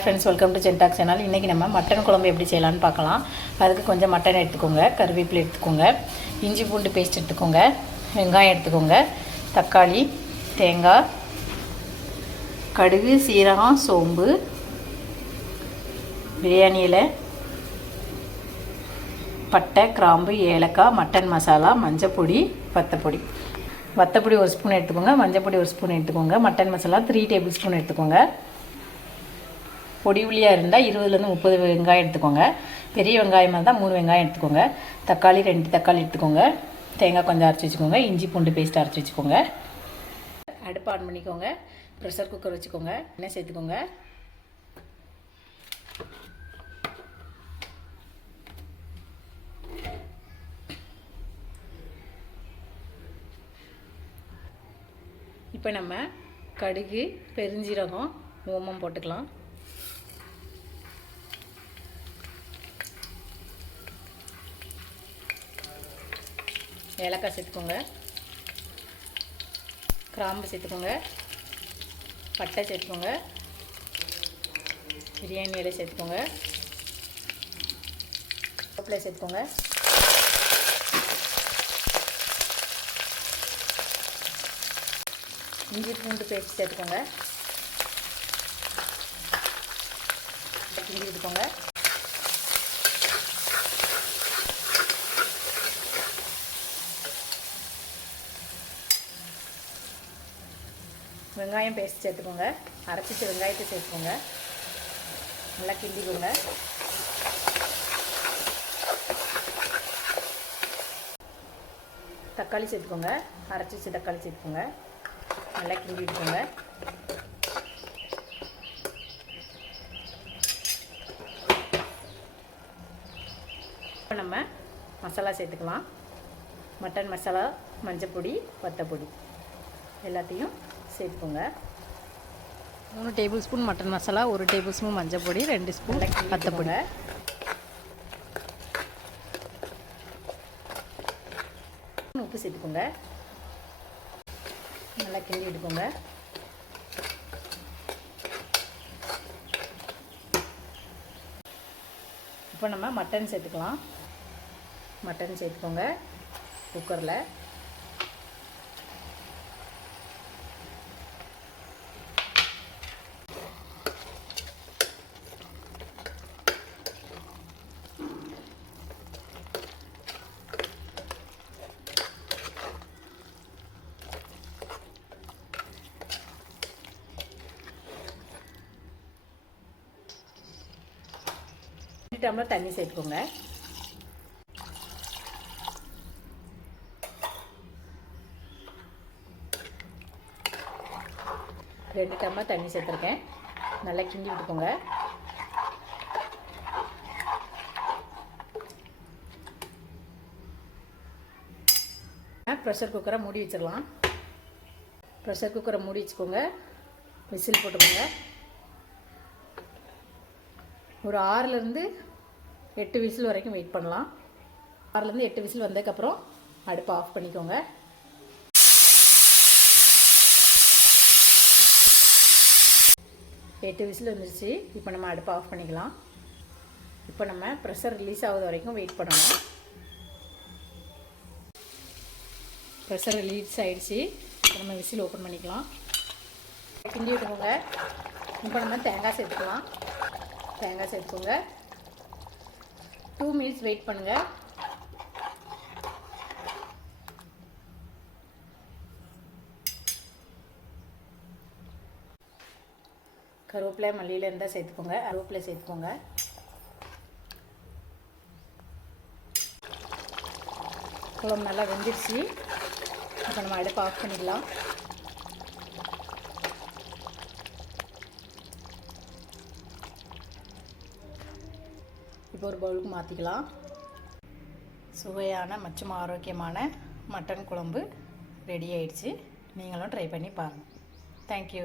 Hi friends welcome to ஜென்டாக் channel இன்றைக்கி நம்ம மட்டன் குழம்பு எப்படி செய்யலாம்னு பார்க்கலாம். அதுக்கு கொஞ்சம் மட்டன் எடுத்துக்கோங்க கருவேப்பிலை எடுத்துக்கோங்க இஞ்சி பூண்டு பேஸ்ட் எடுத்துக்கோங்க வெங்காயம் எடுத்துக்கோங்க தக்காளி தேங்காய் கடுகு சீரகம் சோம்பு பிரியாணியில் பட்டை கிராம்பு ஏலக்காய் மட்டன் மசாலா மஞ்சப்பொடி வத்தப்பொடி. வத்தப்பொடி ஒரு ஸ்பூன் எடுத்துக்கோங்க மஞ்சப்பொடி ஒரு ஸ்பூன் எடுத்துக்கோங்க mutton masala three tablespoon எடுத்துக்கோங்க. பொடி உள்ளியாக இருந்தால் இருபதுலேருந்து முப்பது வெங்காயம் எடுத்துக்கோங்க. பெரிய வெங்காயமாக இருந்தால் மூணு வெங்காயம் எடுத்துக்கோங்க. தக்காளி ரெண்டு தக்காளி எடுத்துக்கோங்க. தேங்காய் கொஞ்சம் அரைச்சி வச்சுக்கோங்க. இஞ்சி பூண்டு பேஸ்ட் அரைச்சி வச்சுக்கோங்க. அடுப்பு ஆன் பண்ணிக்கோங்க. ப்ரெஷர் குக்கர் வச்சுக்கோங்க. எண்ணெய் சேர்த்துக்கோங்க. இப்போ நம்ம கடுகு பெருஞ்சீரகம் ஓமம் போட்டுக்கலாம். ஏலக்காய் சேர்த்துக்கோங்க. கிராம்பு சேர்த்துக்கோங்க. பட்டை சேர்த்துக்கோங்க. பிரியாணி இலை சேர்த்துக்கோங்க. கருவேப்பிலை சேர்த்துக்கோங்க. இஞ்சி பூண்டு பேஸ்ட் சேர்த்துக்கோங்க. இஞ்சி எடுத்துக்கோங்க வெங்காயம் பேஸ்ட் சேர்த்துக்கோங்க. அரைச்சிட்டு வெங்காயத்தை சேர்த்துக்கோங்க. நல்லா கிண்டிக்கோங்க. தக்காளி சேர்த்துக்கோங்க. அரைச்சி வச்சு தக்காளி சேர்த்துக்கோங்க. நல்லா கிண்டி விட்டுக்கோங்க இப்போ நம்ம மசாலா சேர்த்துக்கலாம். மட்டன் மசாலா மஞ்சள் பொடி வத்தப்பொடி. எல்லாத்தையும் சேர்த்துக்கோங்க. மூணு டேபிள் ஸ்பூன் மட்டன் மசாலா ஒரு டேபிள் ஸ்பூன் மஞ்சள் பொடி ரெண்டு ஸ்பூன் வத்தப்பொடி உப்பு சேர்த்துக்கோங்க. நல்லா கிண்டி விட்டுக்கோங்க. இப்போ நம்ம மட்டன் சேர்த்துக்கலாம். மட்டன் சேர்த்துக்கோங்க. குக்கரில். டம்ளர் தண்ணி சேர்த்துக்கோங்க. ரெண்டு டம்ளர் தண்ணி சேர்த்துருக்கேன். நல்லா கிண்டி விட்டுக்கோங்க. ப்ரெஷர் குக்கரை மூடி வச்சிடலாம். ப்ரெஷர் குக்கரை மூடி வச்சுக்கோங்க. விசில் போட்டுக்கோங்க. ஒரு ஆறுலேருந்து எட்டு விசில் வரைக்கும் வெயிட் பண்ணலாம். ஆறுலேருந்து எட்டு விசில் வந்ததுக்கப்புறம் அடுப்பை ஆஃப் பண்ணிக்கோங்க. எட்டு விசில் வந்துருச்சு. இப்போ நம்ம அடுப்பை ஆஃப் பண்ணிக்கலாம். இப்போ நம்ம ப்ரெஷர் ரிலீஸ் ஆகுது வரைக்கும் வெயிட் பண்ணணும். ப்ரெஷர் ரிலீஸ் ஆகிடுச்சு இப்போ நம்ம விசில் ஓப்பன் பண்ணிக்கலாம். கிண்டி விட்டுக்கோங்க இப்போ நம்ம தேங்காய் சேர்த்துக்கலாம். தேங்காய் சேர்த்துக்கோங்க. டூ மினிட்ஸ் வெயிட் பண்ணுங்கள் கருவேப்பிலை மல்லியில் இருந்தால் சேர்த்துக்கோங்க. கருவேப்பிலை சேர்த்துக்கோங்க. குழம்பு நல்லா வெந்துடுச்சு இப்போ நம்ம அடுப்பை ஆஃப் பண்ணிக்கலாம் இப்போ ஒரு பவுலுக்கு மாற்றிக்கலாம் சுவையான மற்றும் ஆரோக்கியமான மட்டன் குழம்பு ரெடி ஆயிடுச்சு. நீங்களும் ட்ரை பண்ணி பாருங்கள் தேங்க்யூ